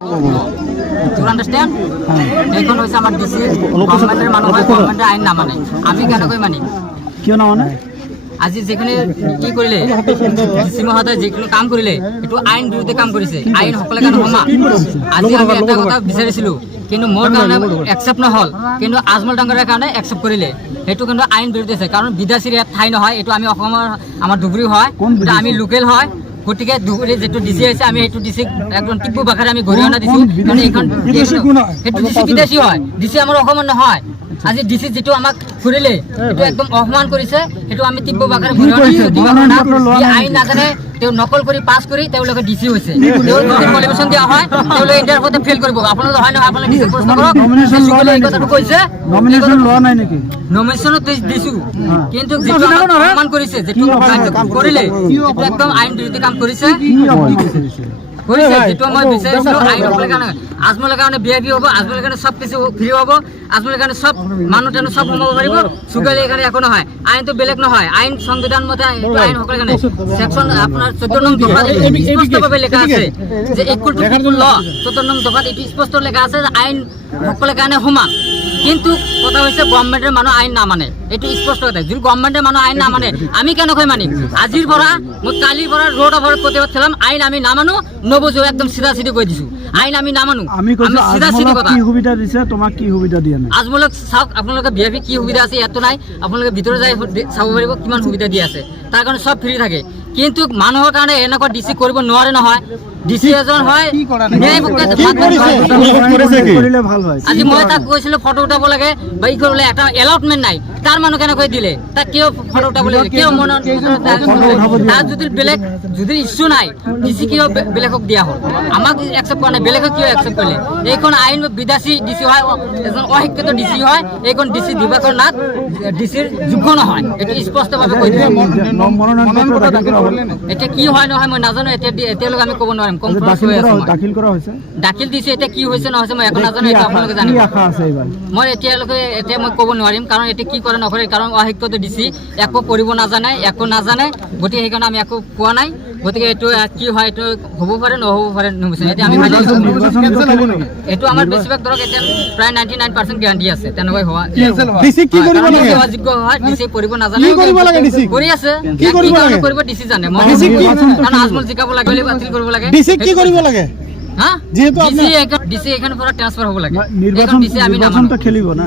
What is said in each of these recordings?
You understand? এখন হইছে আমার ডিসি গভর্নমেন্টের মানুষ হয় গভর্নমেন্টের আইন না মানে আমি কেন কই মানি কিয় না মানে আজি যেখানে কি করিলে ডিসি মহোদয় যেখানে কাম করিলে একটু আইন বিরুদ্ধে কাম করিছে আইন সকলে কেন ক্ষমা আজি আমি একটা কথা বিচাৰিছিলো কিন্তু মোৰ কাৰণে একসেপ্ট নহল কিন্তু আজমল ডাঙ্গৰৰ কাৰণে একসেপ্ট কৰিলে হেতু কিন্তু আইন বিৰুদ্ধে আছে কাৰণ বিদেশীৰ ঠাই নহয় এটো আমি অসমৰ আমাৰ ধুবুৰী হয় আমি লোকেল হয় গতিকে ধুবুৰী যেটো ডিসি আছে আমি হেতু ডিসি একদম টিপু বাখাৰে আমি গৰিহণা দিছো কাৰণ এইখন হেতু ডিসি বিদেশী হয় ডিসি আমাৰ অসমৰ নহয় আজি ডিসি যেটো আমাক ফুৰিলে এটো একদম অপমান কৰিছে এটো আমি টিপু বাখাৰে গৰিহণা দিছো আইন নাজানে তেও নকল কৰি পাস কৰি তেওঁলোকে ডিসি হৈছে তেও যদি কোয়ালিফিকেশন দিয়া হয় তেওঁলোকে ইন্টাৰ হতে ফেল কৰিব আপোনালোক হয় না আপোনালোক ডিসি প্ৰশ্ন কৰক নমিনেশন এই কথাটো কৈছে নমিনেশন লোৱা নাই নেকি নমিনেশন দিছো কিন্তু যেটো অপমান কৰিছে যেটো কৰিলে এটো একদম আইন বিৰোধী কাম কৰিছে কৰিছে যেটো মই বিচাৰিছো আইন সকলৰ কাৰণে আজমলৰ কাৰণে বিআইপি হ'ব আজমলৰ কাৰণে সব কিছু ফ্ৰী হ'ব আজমলৰ কাৰণে সব মানুহ তেনে সব সময় পাৰিব সুগালে এখানে একো নহয় আইন তো বেলেগ নহয় আইন সংবিধান মতে আইন সকলৰ কাৰণে সেকশন আপোনাৰ 14 নং দফাত স্পষ্টভাৱে লেখা আছে যে ইকুয়াল টু পিপল ল 14 নং দফাত এটি স্পষ্ট লেখা আছে যে আইন সকলৰ কাৰণে সমান কিন্তু কথা হৈছে গভর্নমেন্টের মানুষ আইন না মানে এটি স্পষ্ট কথা যদি গভর্নমেন্টের মানুষ আইন না মানে আমি কেন কই মানি আজির পরা মই কালির পরা রোড অফারত প্রতিবাদ ছিলাম আইন আমি না মানো নবুঝো একদম সিধা সিধি কই দিছো আইন আমি না মানো আমি সিধা সিধি কথা কি সুবিধা দিছে তোমাক কি সুবিধা দিয়া নাই আজমলক চাওক আপোনালোকে বিআইপি কি সুবিধা আছে এত নাই আপোনালোকে ভিতরে যাই চাব পাৰিব কিমান সুবিধা দি আছে তাৰ কাৰণে সব ফ্ৰী থাকে কিন্তু মানুহৰ কাৰণে এনেকুৱা ডিসি কৰিব নোৱাৰে নহয় ডিসি এজন হয় আজি মই তাক কৈছিল ফটো উঠাব লাগে বাই কৰিলে এটা এলাউটমেন্ট নাই তাৰ মানুহ কেনে কৈ দিলে তাক কিয় ফটো উঠাব লাগে কিয় মন তার যদি ইস্যু নাই ডিসি কিয় বেলেগক দিয়া হল আমাক একসেপ্ট কৰা নাই বেলেগক কিয় একসেপ্ট কৰিলে এইখন আইন বিদেশী ডিসি হয় এজন অশিক্ষিত ডিসি হয় এইখন ডিসি দিবাকৰ নাথ ডিসিৰ যোগ্য নহয় এটো স্পষ্টভাৱে কৈ দিছে এটা কি হয় নহয় মই নাজানো এতিয়ালৈকে আমি ক'ব নোৱাৰিম দাখিল কৰা হৈছে দাখিল দিছে এটা কি হৈছে নহৈছে মই একো নাজানো এটা আপোনালোকে জানিব কি আশা আছে এবাৰ মই এতিয়া মই ক'ব নোৱাৰিম কাৰণ এটা কি কৰে নকৰে কাৰণ অশিক্ষিত ডিসি একো কৰিব নাজানে একো নাজানে গতিকে সেইকাৰণে আমি একো কোৱা নাই গতিকে এইটো কি হয় এইটো হ'ব পাৰে নহ'ব পাৰে নুবুজে এতিয়া আমি এইটো আমাৰ বেছিভাগ ধৰক এতিয়া প্ৰায় 99% গ্যাৰান্টি আছে তেনেকৈ হোৱা ডিসি কি কৰিব লাগে যোগ্য হয় ডিসি কৰিব নাজানে কি কৰিব লাগে ডিসি কৰি আছে কি কৰিব ডিসি জানে মই কাৰণ আজমল জিকাব লাগে বুলি বাতিল কৰিব লাগে ডিসি কি কৰিব লাগে হ্যাঁ যেহেতু ডিসি এখানে পুরো ট্রান্সফার হ'ব লাগে নির্বাচন ডিসি আমি নির্বাচন তো খেলিব না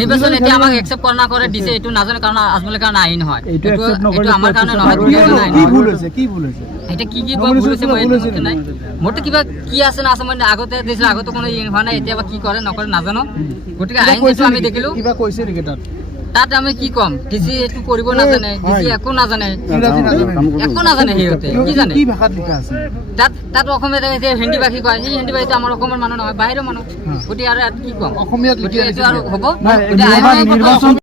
নির্বাচন এটা আমাক একসেপ্ট কৰা না কৰে ডিসি এটো নাজানে কাৰণ আজমলেৰ কাৰণে আইন হয় এটো আমাৰ কাৰণে নহয় কি ভুল হৈছে কি ভুল হৈছে এটা কি ভুল হৈছে মই এইটো নাই মোৰটো কিবা কি আছে না আছে মই আগতে দিছিল আগতে কোনো ইন হোৱা নাই এতিয়া কি কৰে নকৰে নাজানো গতিকে আইন যেটো আমি দেখিলো কিবা কৈছে নেকি তাত আমি কি কম ডিসি এটো কৰিব নাজানে ডিসি একো নাজানে একো নাজানে হেতে কি জানে কি ভাষাত লিখা আছে তাত অসমীয়া হিন্দী ভাষী কয় সেই হিন্দী ভাষীটো আমাৰ অসমৰ মানুহ নহয় বাহিৰৰ মানুহ গতিকে আৰু কি কম অসমীয়াত গতিকে এইটো আৰু হ'ব নিৰ্বাচন